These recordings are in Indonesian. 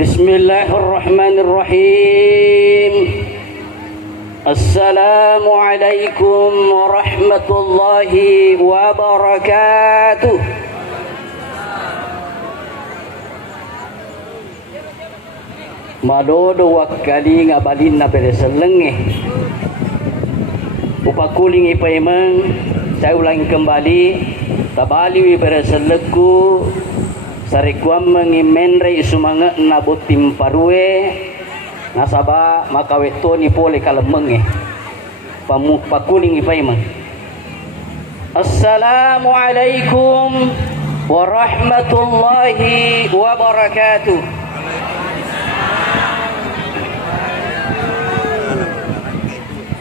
Bismillahirrahmanirrahim. Assalamualaikum warahmatullahi wabarakatuh. Madodo wakali ngabalin na bereseleng upakuling ipaimeng saya ulangi kembali tabali bereselengku sarikuam mengimenre isumanga nabutim parue nasaba makawetoni pole kalemenge pakuling ipaimeng. Assalamualaikum warahmatullahi wabarakatuh.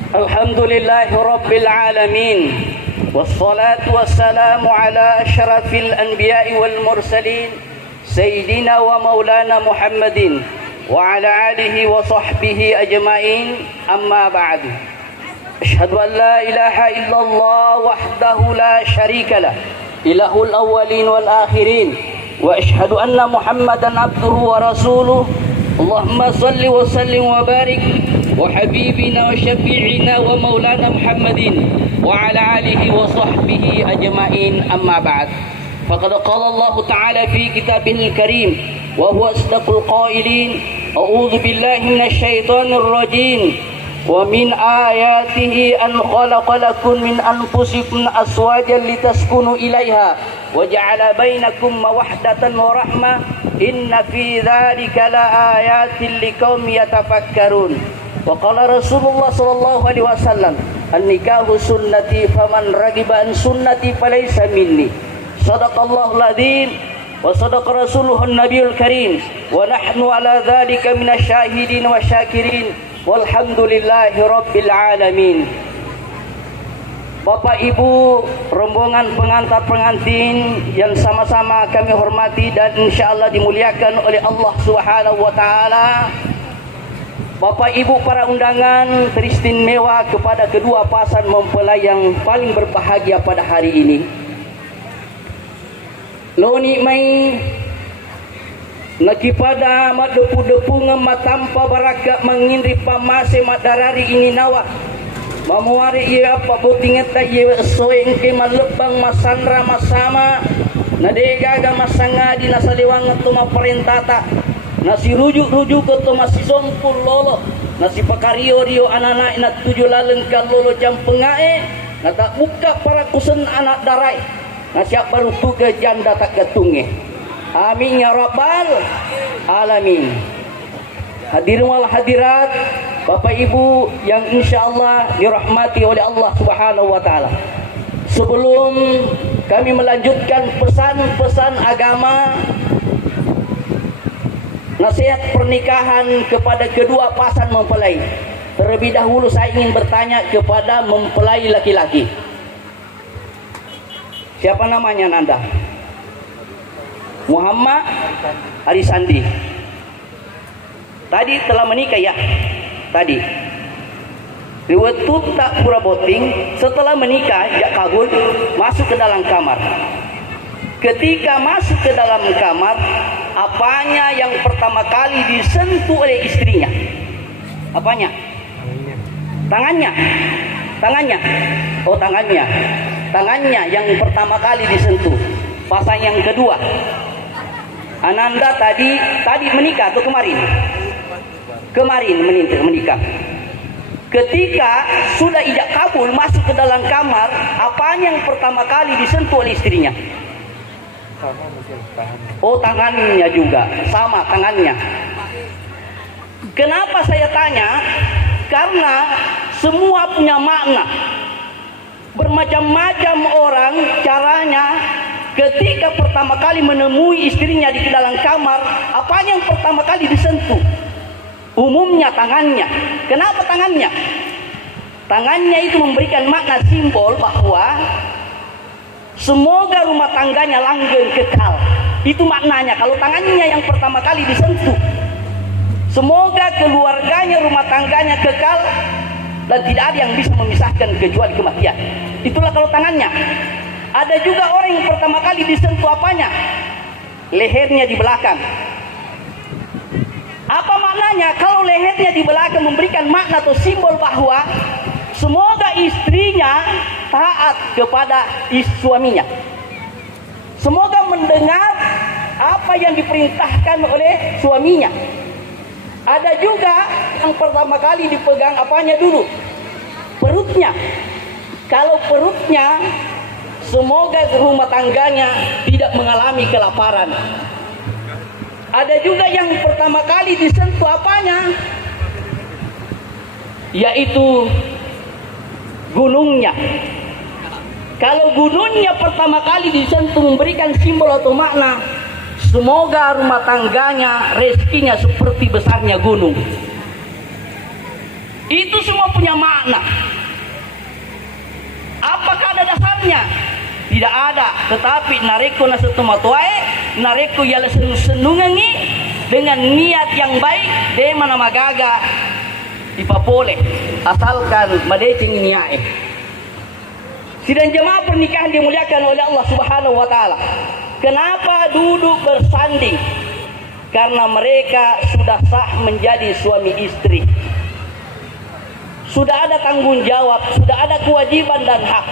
Alhamdulillahi rabbil alamin. Wassalatu wassalamu ala asyrafil anbiya'i wal mursalin Sayyidina wa maulana Muhammadin wa ala alihi wa sahbihi ajma'in. Amma ba'du. Ashhadu an la ilaha illallah wahdahu la sharika lah, ilahul awwalin wal akhirin, wa ashhadu anna Muhammadan abduhu wa rasuluh. Allahumma salli wa sallim wa barik wa habibina wa syafi'ina wa maulana Muhammadin wa ala alihi wa sahbihi ajma'in. Amma ba'd. Faqad qala Allah ta'ala fi kitabihil karim wa huwa asdaqul qailin. A'udzu billahi minasy syaithanir rajim. Wa min ayatihi an khalaqa lakum min anfusikum azwajan litaskunu ilaiha wa ja'ala bainakum mawaddatan wa rahmah. Inna fi dzalika laayatin liqaumin yatafakkarun. Wa qala Rasulullah sallallahu alaihi wasallam, an-nikahu sunnati faman ragiba an sunnati falaysa minni. Shadaqallahul adzim wa sadaqa rasuluhun nabiyul karim wa nahnu ala dzalika minasyahidin wa syakirin walhamdulillahi rabbil alamin. Bapak Ibu, rombongan pengantar pengantin yang sama-sama kami hormati dan insyaallah dimuliakan oleh Allah Subhanahu wa taala. Bapak Ibu para undangan teristimewa kepada kedua pasangan mempelai yang paling berbahagia pada hari ini. Loni mai nakipada madepu-depu ngematampa baraka mengindri pamase madarari ini nawa. Mamuari iya apa butinget ta iya soeng ke malebang masandra masama nadegaga masangadi nasalewang tu maperintata nasi rujuk-rujuk ke masih sompul lolo nasi pakario-rio anak-anak na tujuh laleng kalolo jam pengae nata buka para kusen anak darai nasi baru tu ke janda tak gatunge. Amin ya rabbal alamin. Hadirin wal hadirat, Bapak Ibu yang insyaallah dirahmati oleh Allah Subhanahu wa taala. Sebelum kami melanjutkan pesan-pesan agama, nasihat pernikahan kepada kedua pasangan mempelai, terlebih dahulu saya ingin bertanya kepada mempelai laki-laki. Siapa namanya Nanda? Muhammad Arisandi. Tadi telah menikah ya? Tadi. Waktu tak pura boting, setelah menikah, jak kabul, masuk ke dalam kamar. Ketika masuk ke dalam kamar, apanya yang pertama kali disentuh oleh istrinya? Apanya? Tangannya. Tangannya. Oh, tangannya. Tangannya yang pertama kali disentuh. Pasang yang kedua. Ananda tadi menikah atau kemarin? Kemarin menikah. Ketika sudah ijab kabul masuk ke dalam kamar, apa yang pertama kali disentuh oleh istrinya? Oh, tangannya juga. Sama tangannya. Kenapa saya tanya? Karena semua punya makna. Bermacam-macam orang caranya ketika pertama kali menemui istrinya di dalam kamar, apa yang pertama kali disentuh? Umumnya tangannya. Kenapa tangannya? Tangannya itu memberikan makna simbol bahwa semoga rumah tangganya langgeng kekal. Itu maknanya kalau tangannya yang pertama kali disentuh. Semoga keluarganya, rumah tangganya kekal dan tidak ada yang bisa memisahkan kecuali kematian. Itulah kalau tangannya. Ada juga orang yang pertama kali disentuh apanya? Lehernya di belakang. Apa maknanya? Kalau lehernya di belakang memberikan makna atau simbol bahwa semoga istrinya taat kepada suaminya. Semoga mendengar apa yang diperintahkan oleh suaminya. Ada juga yang pertama kali dipegang apanya dulu? Perutnya. Kalau perutnya, semoga rumah tangganya tidak mengalami kelaparan. Ada juga yang pertama kali disentuh apanya? Yaitu gunungnya. Kalau gunungnya pertama kali disentuh memberikan simbol atau makna, semoga rumah tangganya, rezekinya seperti besarnya gunung. Itu semua punya makna. Apakah ada dasarnya? Tidak ada. Tetapi nareko nasetumatuae, nareko yala senungangi dengan niat yang baik, de mana magaga ipapole asalkan madecing niae. Sidang jemaah pernikahan dimuliakan oleh Allah Subhanahu wa taala. Kenapa duduk bersanding? Karena mereka sudah sah menjadi suami istri. Sudah ada tanggung jawab, sudah ada kewajiban dan hak.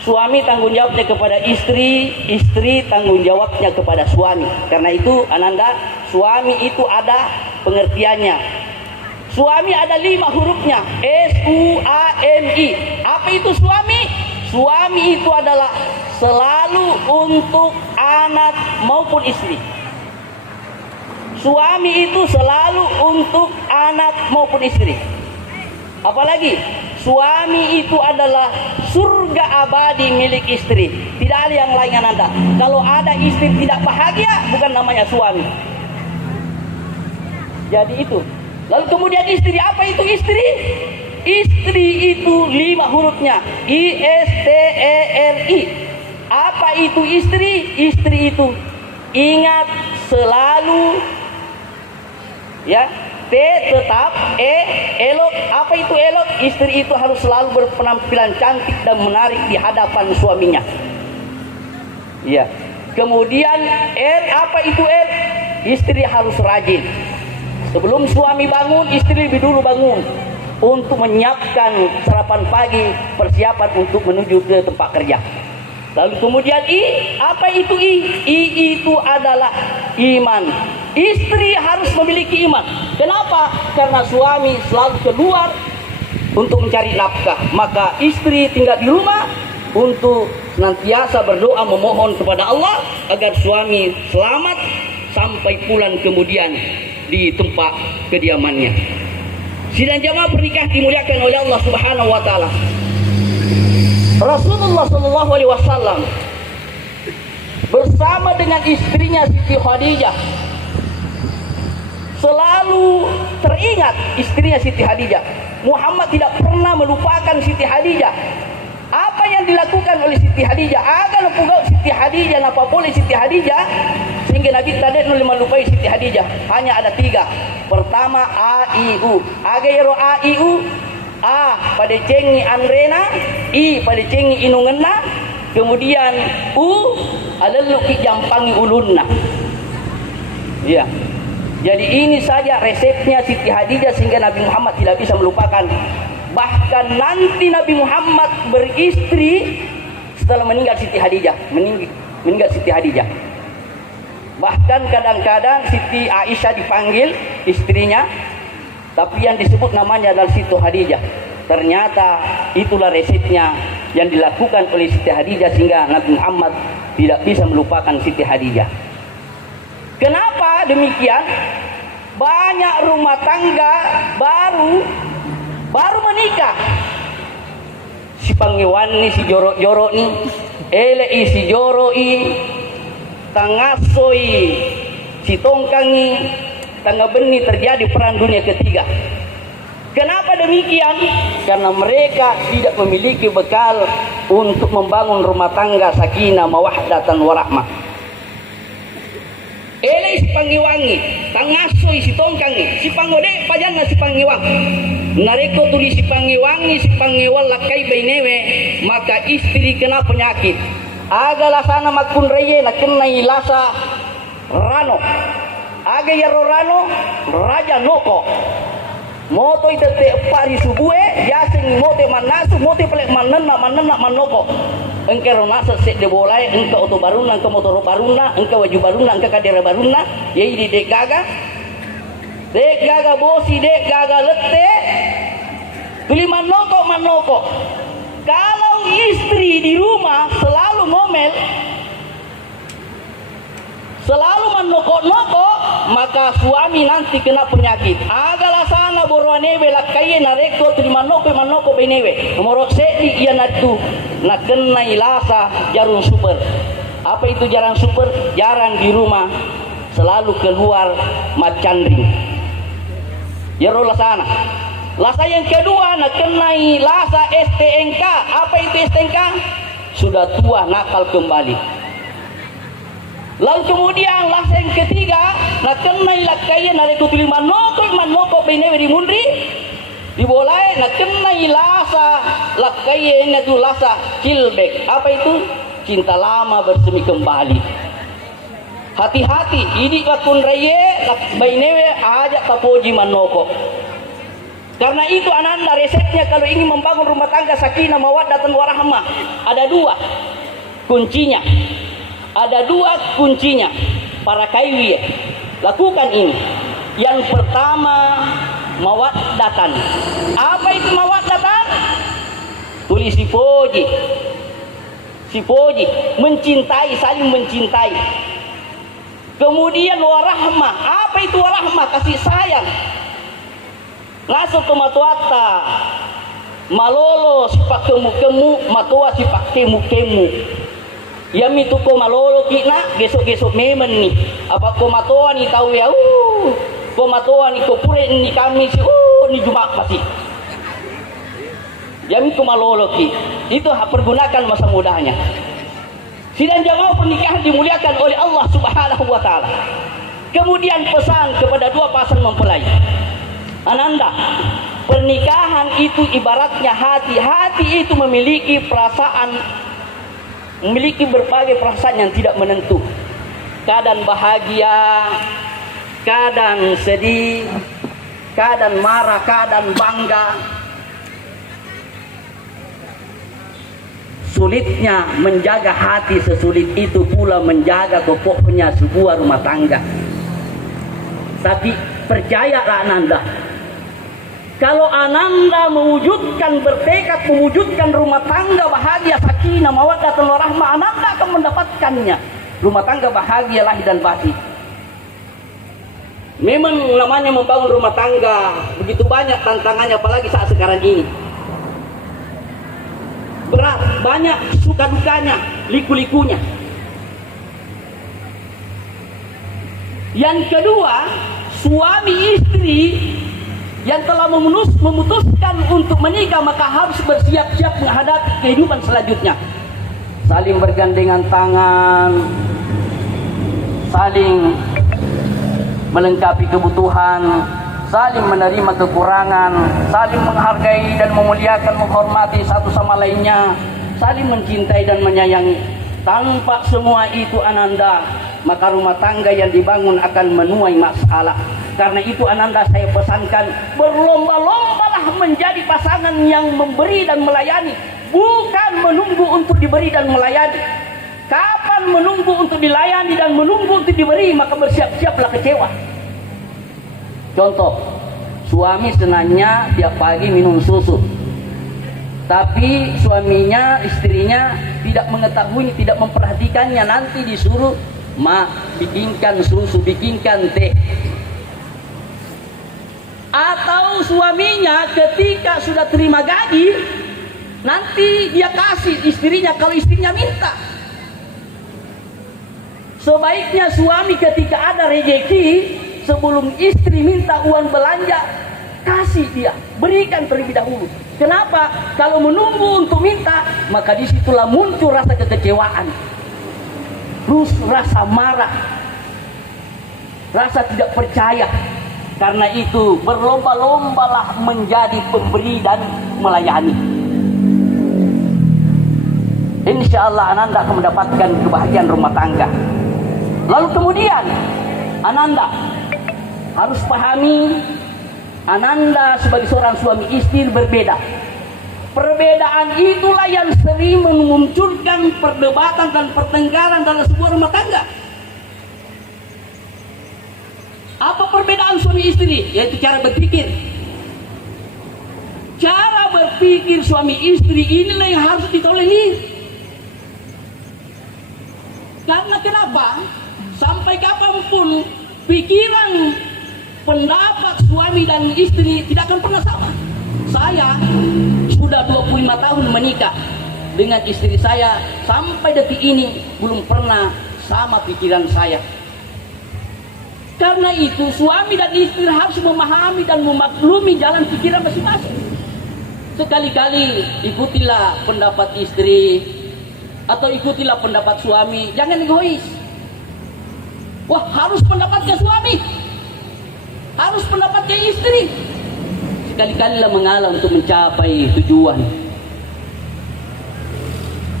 Suami tanggung jawabnya kepada istri, istri tanggung jawabnya kepada suami. Karena itu ananda, suami itu ada pengertiannya. Suami ada 5 hurufnya, S-U-A-M-I. Apa itu suami? Suami itu adalah selalu untuk anak maupun istri. Suami itu selalu untuk anak maupun istri. Apalagi suami itu adalah surga abadi milik istri. Tidak ada yang lain ananda. Kalau ada istri tidak bahagia, bukan namanya suami. Jadi itu. Lalu kemudian istri, apa itu istri? Istri itu 5 hurufnya, I-S-T-E-R-I. Apa itu istri? Istri itu ingat selalu, ya, T tetap, E elok. Apa itu elok? Istri itu harus selalu berpenampilan cantik dan menarik di hadapan suaminya. Ya. Kemudian R, apa itu R? Istri harus rajin. Sebelum suami bangun, istri lebih dulu bangun untuk menyiapkan sarapan pagi, persiapan untuk menuju ke tempat kerja. Lalu kemudian I, apa itu I? I itu adalah iman. Istri harus memiliki iman. Kenapa? Karena suami selalu keluar untuk mencari nafkah. Maka istri tinggal di rumah untuk senantiasa berdoa memohon kepada Allah agar suami selamat sampai pulang kemudian di tempat kediamannya. Sidang jamaah pernikahan dimuliakan oleh Allah Subhanahu wa taala. Rasulullah sallallahu alaihi wasallam bersama dengan istrinya Siti Khadijah selalu teringat istrinya Siti Khadijah. Muhammad tidak pernah melupakan Siti Khadijah. Apa yang dilakukan oleh Siti Khadijah? Agar pugau Siti Khadijah, apa boleh Siti Khadijah? Sehingga Nabi tidak boleh melupai Siti Khadijah. Hanya ada 3. Pertama A-I-U. Agayro A-I-U. A pada cengi Andrena, I pada cengi Inungenna, kemudian U adalah jampangi ulunna. Ya. Jadi ini saja resepnya Siti Khadijah sehingga Nabi Muhammad tidak bisa melupakan. Bahkan nanti Nabi Muhammad beristri setelah meninggal Siti Khadijah, meninggal Siti Khadijah. Bahkan kadang-kadang Siti Aisyah dipanggil istrinya, tapi yang disebut namanya adalah Siti Khadijah. Ternyata itulah resepnya yang dilakukan oleh Siti Khadijah sehingga Nabi Muhammad tidak bisa melupakan Siti Khadijah. Kenapa demikian? Banyak rumah tangga baru menikah. Si pangewan ni, si jorok-jorok ni, elei si joroi, tangasoi, si tongkangi, tangga beni terjadi perang dunia ketiga. Kenapa demikian? Karena mereka tidak memiliki bekal untuk membangun rumah tangga sakinah, mawahdatan, warahmah. Elei si pangiwangi, tangasoi si tongkangi, si pangode pajanna si pangiwang. Nareko tuli si pangiwangi, si pangiwal lakai bainewe, maka istri kena penyakit. Agala sana makun reye na kena ilasa rano. Aga yarorano raja noko. Moto ite te pari subue, yasing mote manasu, mote pelek manena manoko. Engke ronasa sek de bolai, engke oto baruna, engke motor baruna, engke waju baruna, engke kadera baruna, yai di dek gaga. Dek gaga bosi, dek gaga lete. Tuli manoko. Kalau istri di rumah selalu ngomel, selalu menoko-noko, maka suami nanti kena penyakit. Agalah sana borwanewe lakaye nareko terima manoko benewe. Nomor sedi ia natu nak kena ilasa jarum super. Apa itu jarum super? Jarang di rumah, selalu keluar macan ring. Yarolah sana. Lasa yang kedua nak kena ilasa STNK. Apa itu STNK? Sudah tua nakal kembali. Lalu kemudian lasa yang ketiga nak kena ilakaya nareku tuli manoko benewe di mundri dibolai nak kena ilasa lakaya ini tu lasa kilbek. Apa itu? Cinta lama bersemi kembali. Hati-hati ini lakun reye lak benewe ajak kapoji manoko. Karena itu ananda resepnya kalau ingin membangun rumah tangga sakinah mawaddah warahmah ada dua kuncinya. Ada dua kuncinya. Para kaiwi lakukan ini. Yang pertama mawaddatan. Apa itu mawaddatan? Tulis sipoji mencintai, saling mencintai. Kemudian warahmah. Apa itu warahmah? Kasih sayang. Ngasuk ke matuata malolo sipak kemu matua sipak kemu. Yami tu ko malolo kina gesok memen ni. Apa ko matoa ni tahu ya? Ko matoa ni ko pure ni kami si ni Jumat pasti. Yami ko malolo ki. Itu pergunakan masa mudanya. Sidang jamaah pernikahan dimuliakan oleh Allah Subhanahu wa taala. Kemudian pesan kepada dua pasang mempelai. Ananda, pernikahan itu ibaratnya hati. Hati itu memiliki perasaan, memiliki berbagai perasaan yang tidak menentu. Kadang bahagia, kadang sedih, kadang marah, kadang bangga. Sulitnya menjaga hati, sesulit itu pula menjaga kokohnya sebuah rumah tangga. Tapi percayalah Ananda, kalau Ananda bertekad mewujudkan rumah tangga bahagia, sakinah, mawaddah, warahmah, Ananda akan mendapatkannya. Rumah tangga bahagia lahir dan batin. Memang namanya membangun rumah tangga begitu banyak tantangannya, apalagi saat sekarang ini. Berat, banyak suka dukanya, liku-likunya. Yang kedua, suami istri yang telah memutuskan untuk menikah maka harus bersiap-siap menghadapi kehidupan selanjutnya. Saling bergandengan tangan, saling melengkapi kebutuhan, saling menerima kekurangan, saling menghargai dan memuliakan, menghormati satu sama lainnya, saling mencintai dan menyayangi. Tanpa semua itu Ananda, maka rumah tangga yang dibangun akan menuai masalah. Karena itu Ananda, saya pesankan, berlomba-lombalah menjadi pasangan yang memberi dan melayani, bukan menunggu untuk diberi dan melayani. Kapan menunggu untuk dilayani dan menunggu untuk diberi, maka bersiap-siaplah kecewa. Contoh, suami senangnya tiap pagi minum susu, tapi suaminya, istrinya tidak mengetahui, tidak memperhatikannya. Nanti disuruh, bikinkan susu, bikinkan teh. Atau suaminya ketika sudah terima gaji, nanti dia kasih istrinya kalau istrinya minta. Sebaiknya suami ketika ada rezeki, sebelum istri minta uang belanja, kasih dia, berikan terlebih dahulu. Kenapa? Kalau menunggu untuk minta, maka disitulah muncul rasa kekecewaan, terus rasa marah, rasa tidak percaya. Karena itu berlomba-lombalah menjadi pemberi dan melayani. Insya Allah Ananda akan mendapatkan kebahagiaan rumah tangga. Lalu kemudian Ananda, harus pahami, Ananda sebagai seorang suami istri berbeda. Perbedaan itulah yang sering memunculkan perdebatan dan pertengkaran dalam sebuah rumah tangga. Apa perbedaan suami istri? Yaitu cara berpikir. Cara berpikir suami istri inilah yang harus ditolerir. Karena kenapa? Sampai kapanpun pikiran, pendapat suami dan istri tidak akan pernah sama. Saya sudah 25 tahun menikah dengan istri saya, sampai detik ini belum pernah sama pikiran saya. Karena itu suami dan istri harus memahami dan memaklumi jalan pikiran masing-masing. Sekali-kali ikutilah pendapat istri atau ikutilah pendapat suami, jangan egois. Wah, harus pendapatnya suami, harus pendapatnya istri. Sekali-kalilah mengalah untuk mencapai tujuan.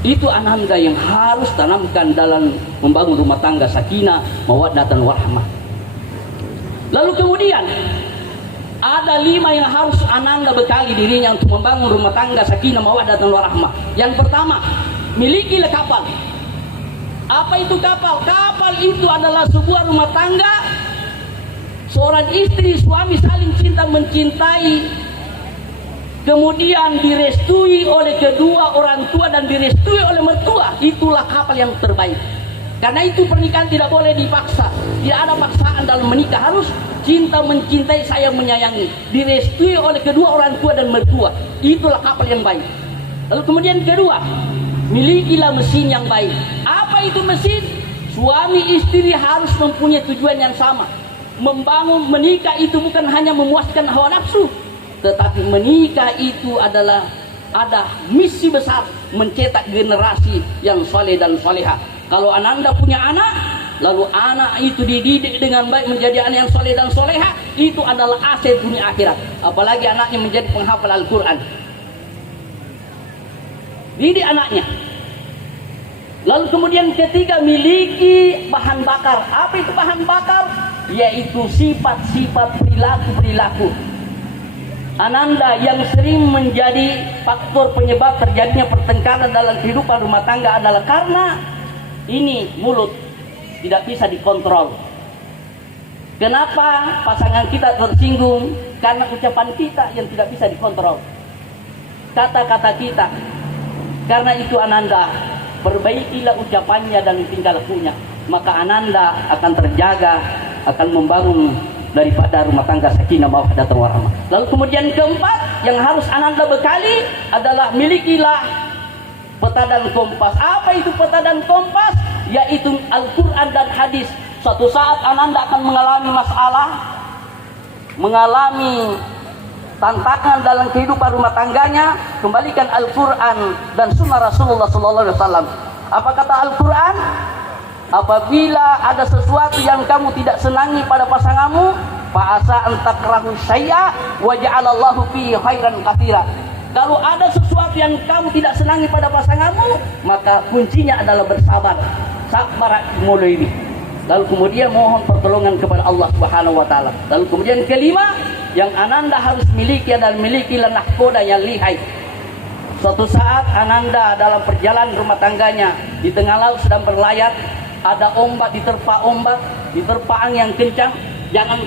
Itu Ananda yang harus tanamkan dalam membangun rumah tangga, sakinah, mawaddah dan warahmah. Lalu kemudian ada 5 yang harus Ananda bekali dirinya untuk membangun rumah tangga, sakinah, mawaddah dan warahmah. Yang pertama, milikilah kapal. Apa itu kapal? Kapal itu adalah sebuah rumah tangga. Seorang istri suami saling cinta mencintai, kemudian direstui oleh kedua orang tua dan direstui oleh mertua. Itulah kapal yang terbaik. Karena itu pernikahan tidak boleh dipaksa. Tidak ada paksaan dalam menikah. Harus cinta mencintai, sayang menyayangi, direstui oleh kedua orang tua dan mertua. Itulah kapal yang baik. Lalu kemudian kedua, milikilah mesin yang baik. Apa itu mesin? Suami istri harus mempunyai tujuan yang sama. Membangun menikah itu bukan hanya memuaskan hawa nafsu, tetapi menikah itu adalah ada misi besar, mencetak generasi yang soleh dan soleha. Kalau Ananda punya anak, lalu anak itu dididik dengan baik menjadi anak yang soleh dan soleha, itu adalah aset dunia akhirat. Apalagi anaknya menjadi penghafal Al-Quran. Didik anaknya. Lalu kemudian ketiga, miliki bahan bakar. Apa itu bahan bakar? Yaitu sifat-sifat perilaku-perilaku. Ananda yang sering menjadi faktor penyebab terjadinya pertengkaran dalam kehidupan rumah tangga adalah karena ini mulut tidak bisa dikontrol. Kenapa pasangan kita tersinggung? Karena ucapan kita yang tidak bisa dikontrol, kata-kata kita. Karena itu Ananda, perbaikilah ucapannya dan tingkah lakunya, maka Ananda akan terjaga, akan membangun daripada rumah tangga sakinah, mawaddah dan warahmah. Lalu kemudian keempat yang harus Ananda bekali adalah milikilah peta dan kompas. Apa itu peta dan kompas? Yaitu Al-Quran dan hadis. Suatu saat Ananda akan mengalami masalah, mengalami tantangan dalam kehidupan rumah tangganya, kembalikan Al-Quran dan sunnah Rasulullah SAW. Apa kata Al-Quran? Apabila ada sesuatu yang kamu tidak senangi pada pasanganmu, fa'asa an takrahu syai'a wa ja'alallahu fihi khairan katsira. Kalau ada sesuatu yang kamu tidak senangi pada pasanganmu, maka kuncinya adalah bersabar. Sabar mulai ini. Lalu kemudian mohon pertolongan kepada Allah Subhanahu wa taala. Lalu kemudian kelima yang Ananda harus miliki adalah milikilah nahkoda yang lihai. Suatu saat Ananda dalam perjalanan rumah tangganya di tengah laut sedang berlayar, ada ombak, diterpa angin yang kencang. Jangan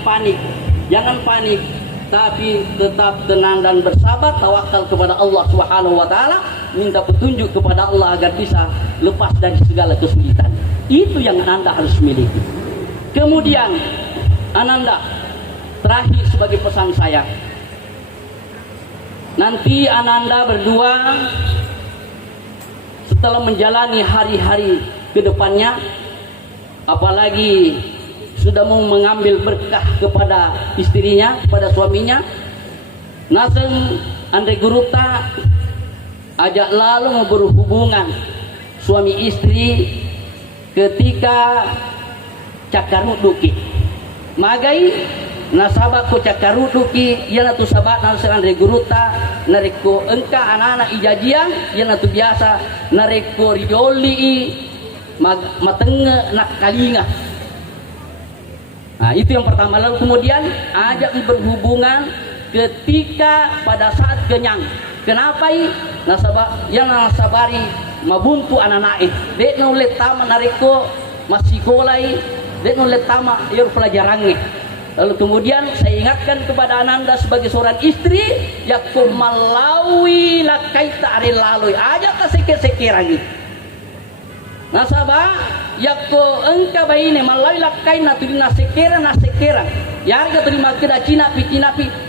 panik, tapi tetap tenang dan bersabar, tawakal kepada Allah Subhanahu wa taala, minta petunjuk kepada Allah agar bisa lepas dari segala kesulitan. Itu yang Ananda harus miliki. Kemudian Ananda, terakhir sebagai pesan saya, nanti Ananda berdua setelah menjalani hari-hari ke depannya, apalagi sudah mau mengambil berkah kepada istrinya, pada suaminya, Nasem Andre Guruta ajak lalu mau berhubungan suami istri ketika cakarut duki magai nasabak ko cakarut duki yana tu sabat Nasem Andre Guruta nareko engka anak-anak ijajian yana tu biasa nareko rioli matenge nak kalinga. Nah, itu yang pertama. Lalu kemudian ajak berhubungan ketika pada saat kenyang. Kenapa nasabah yang nasabari mabuntu anak-anak dek nulet tama nariko masih kolai dek nulet tama ir pelajarannya. Lalu kemudian saya ingatkan kepada Ananda sebagai seorang istri yakku malawi lakaita ari lalui ajak ka sekir-sekirang nasabah yakko engka baine malawi lakai na tulina sekira yari ka terima kira cina pi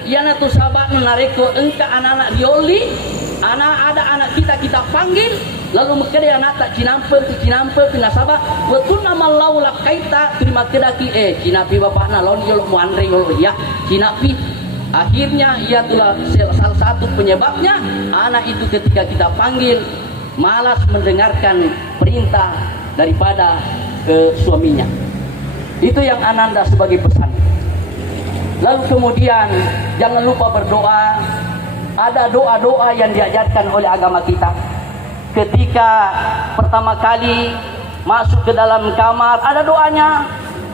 yana tu sahabat nareko engka anak-anak dioli ada anak kita panggil lalu mekede anak tak cinampe nasabah betul nama lau lakaita terima kira ki cinapi bapak na lawan yolo muandre yolo ya cinapi akhirnya ia itulah salah satu penyebabnya anak itu ketika kita panggil malas mendengarkan perintah daripada suaminya. Itu yang Ananda sebagai pesan. Lalu kemudian jangan lupa berdoa. Ada doa-doa yang diajarkan oleh agama kita. Ketika pertama kali masuk ke dalam kamar ada doanya,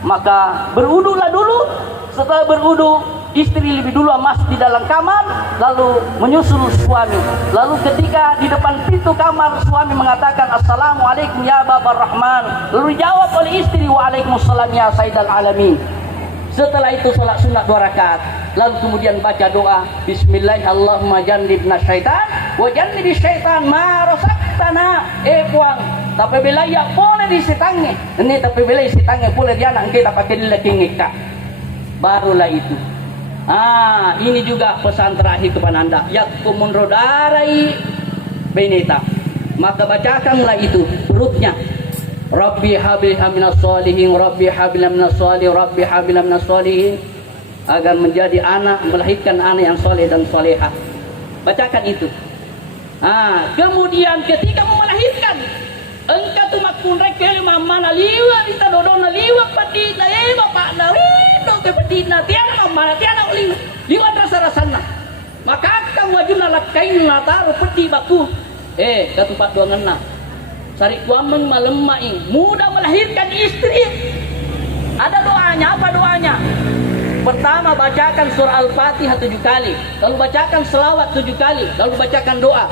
maka berwudulah dulu. Setelah berwudu, istri lebih dulu masuk di dalam kamar, lalu menyusul suami. Lalu ketika di depan pintu kamar, suami mengatakan Assalamualaikum ya Babar Rahman. Lalu dijawab oleh istri Waalaikumsalam ya Sayyidal Alamin. Setelah itu sholat sunat 2 rakaat. Lalu kemudian baca doa Bismillahirrahmanirrahim Allahumma jannibna syaitan wa jannibi syaitan ma rasaktana. Puang tapi bila ya boleh disitangnya ini tapi bila disitangnya boleh dia nak kita pakai lagi ngikak barulah itu. Ini juga pesan terakhir kepada Anda yakku munrodarai beneta maka bacakanlah itu perutnya Rabbi habilha minas solihin Rabbi habilha minas solihin Rabbi habilha minas solihin agar menjadi anak melahirkan anak yang soleh dan solehah. Bacakan itu. Kemudian ketika mau melahirkan engkau tu makun rekel mama na liwa kita dodona liwa padina bapak na rido ke padina tiada mama na tiada liwa rasa-rasana maka akan wajuna lakain na taruh peti baku katupat dua ngena sari kuameng malemaing mudah melahirkan istri. Ada doanya. Apa doanya? Pertama bacakan surah Al-Fatihah 7 kali, lalu bacakan selawat 7 kali, lalu bacakan doa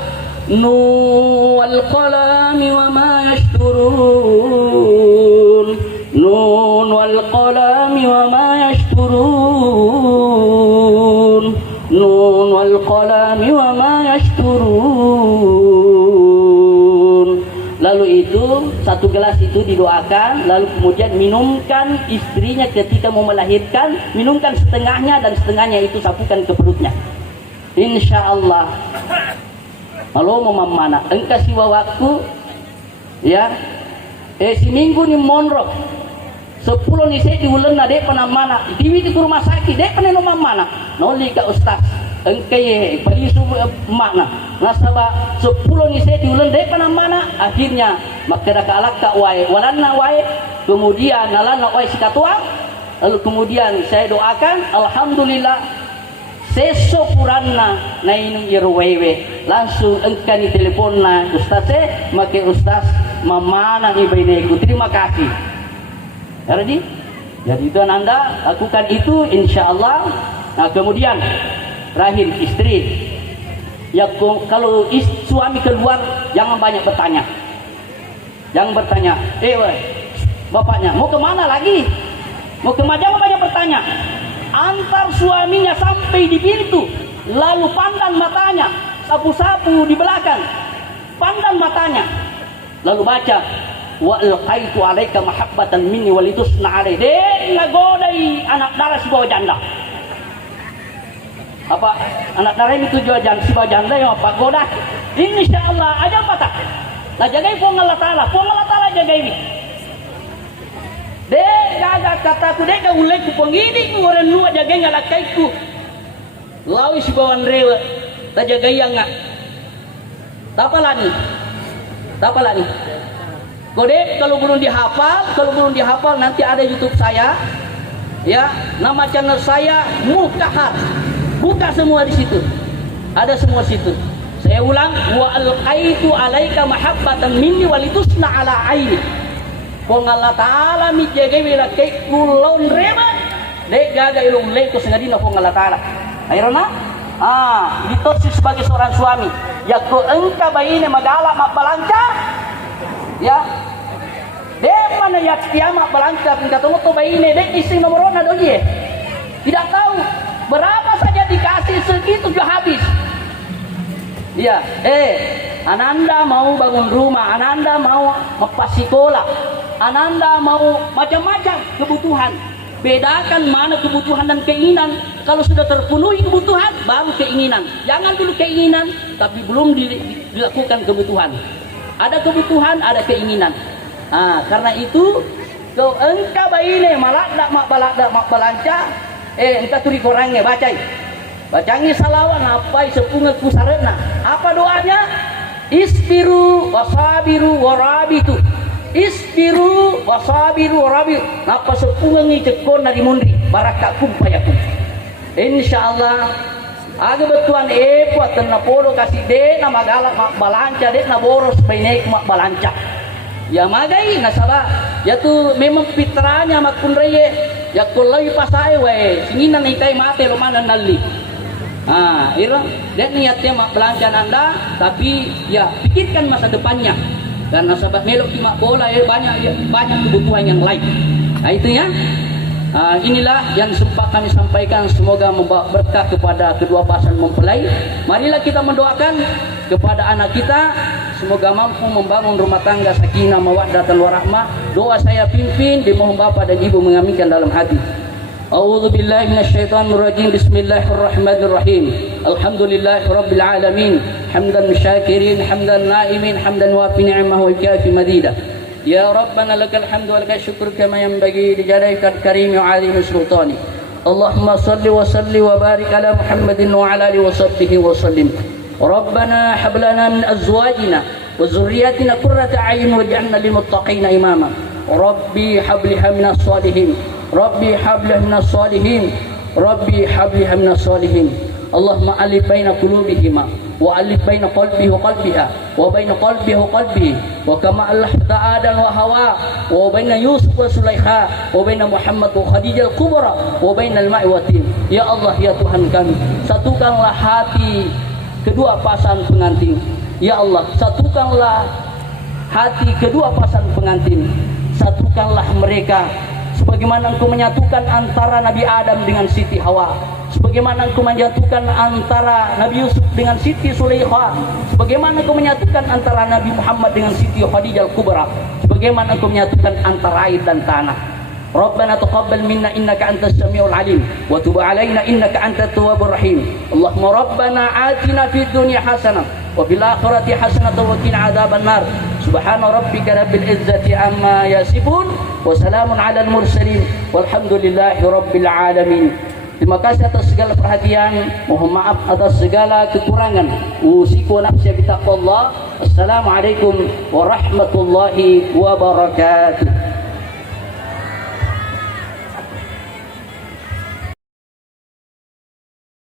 Nun wal qalami wa ma yashturun Nun wal qalami wa ma yashturun Nun wal qalami wa ma yashturun. Lalu itu satu gelas itu didoakan, lalu kemudian minumkan istrinya ketika mau melahirkan, minumkan setengahnya dan setengahnya itu sapukan ke perutnya. Insya Allah. Kalau mau mana engkau siwa waktu, ya, seminggu ni monrok, 10 ni saya diulang na dek panah mana, diwi di rumah sakit dek panah nomah mana, noli ka ustaz. Engkau bagi makna nasabah 10 ni saya diulang dek panah mana akhirnya maka dak alak ka wae walanna wae kemudian nalana wae sikatuang lalu kemudian saya doakan alhamdulillah sesopuranna na inung irwewe langsung engkau ni teleponna ustaz make ustaz mamana ibaineku terima kasih. Jadi itu Anda lakukan itu insyaallah. Nah kemudian terakhir istri ya kalau suami keluar jangan banyak bertanya, jangan bertanya bapaknya mau kemana lagi, mau kemana, jangan banyak bertanya. Antar suaminya sampai di pintu lalu pandang matanya, sapu-sapu di belakang, pandang matanya lalu baca wa alqaitu alaika mahabbatan minni walitusna alai de ngagodai anak darah si bawah janda. Apa anak darah itu jualan si bawah janda yang apa goda insyaallah aja patah nah jagai po Allah taala jagai de gaga kataku de ka ulai ku pengini ku orang nu jagai ngalakai ku lawi si bawah rewa ta jagai yang ngak tapalani kode kalau belum dihafal nanti ada YouTube saya ya, nama channel saya Mukahar, buka semua di situ, ada semua situ. Saya ulang, wa alqaitu alaika mahabbatan minni walitusna ala aini. Kung Allah Ta'ala mi jage wila kay kulon reba Dek gaga ilung leko sengadina ko ngalatala. Ayron na? Dito si sebagai seorang suami, ya ko engka bayi ini magala mak balanca, ya. Dek mana ya kiamat balanca pun kata to bayi ini dek istri nomor ona doji. Tidak tahu berapa saja dikasih segitu juga habis. Iya, Ananda mau bangun rumah, Ananda mau lepas sekolah, Ananda mau macam-macam kebutuhan. Bedakan mana kebutuhan dan keinginan. Kalau sudah terpenuhi kebutuhan, baru keinginan. Jangan dulu keinginan, tapi belum dilakukan kebutuhan. Ada kebutuhan, ada keinginan. Karena itu, kau engkau bayi ini malak mak balanca, engkau turi korangnya bacai. Bacangi salawat ngapai sepungat kusarena. Apa doanya? Isbiru wasabiru warabitu. Isbiru wasabiru warabitu. Napa sepungat ni cekon dari mundri. Barakakum payakum. Insyaallah. Aga betuan puat na polo kasih de na magala mak balanca de na boros painek mak balanca. Ya magai nasaba. Ya tu memang fitranya mak kunreye. Ya kulai pasai we. Singinan ikai mate lo mana nali. Dan niatnya mak belanjaan Anda, tapi ya pikirkan masa depannya. Karena sahabat melok mak bola banyak kebutuhan yang lain. Itu ya. Inilah yang sempat kami sampaikan, semoga membawa berkah kepada kedua pasangan mempelai. Marilah kita mendoakan kepada anak kita, semoga mampu membangun rumah tangga sakinah mawaddah dan warahmah. Doa saya pimpin, dimohon Bapak dan Ibu mengaminkan dalam hati. A'udzu billahi minasyaitonir rajim. Bismillahirrahmanirrahim. Alhamdulillahi rabbil alamin. Hamdan syakirin, hamdan naimin, hamdan wafi ni'mah wa kafi madida. Ya Rabbana lakal hamdu wa lakal syukru kama yanbaghi li jalalikal karim wa 'azimi sultani. Allahumma salli wa salli wa barik ala Muhammadin wa ala alihi wa sahbihi wa sallim. Rabbana hab lana min azwajina wa dhurriyyatina qurrata a'yun waj'alna lil muttaqina imama. Rabbi hab liha minas salihin. Rabbi habliha minas salihin. Rabbi habliha minas salihin. Allahumma alif baina qulubihima wa alif baina qalbihi wa qalbiha wa baina qalbihi wa qalbihi wa kama alafta Adam wa Hawa wa baina Yusuf wa Sulaikha wa baina Muhammad wa Khadijah al-Kubra wa baina al-ma'i wa tin. Ya Allah, ya Tuhan kami, satukanlah hati kedua pasangan pengantin. Ya Allah, satukanlah hati kedua pasangan pengantin. Satukanlah mereka sebagaimana Engkau menyatukan antara Nabi Adam dengan Siti Hawa, sebagaimana Engkau menyatukan antara Nabi Yusuf dengan Siti Sulaikha, sebagaimana Engkau menyatukan antara Nabi Muhammad dengan Siti Khadijah al-Kubra, sebagaimana Engkau menyatukan antara air dan tanah. Rabbana taqabbal minna innaka antas samiul alim wa tub alaina innaka antat tawwabur rahim. Allahumma rabbana atina fid dunya hasanah wa fil akhirati hasanah wa qina adzaban nar. Subhana rabbika rabbil izzati amma yasifun wa salamun alal mursalin walhamdulillahi rabbil alamin. Terima kasih atas segala perhatian. Mohon maaf atas segala kekurangan. Usiku nafsi bi taqwallah. Assalamualaikum warahmatullahi wabarakatuh.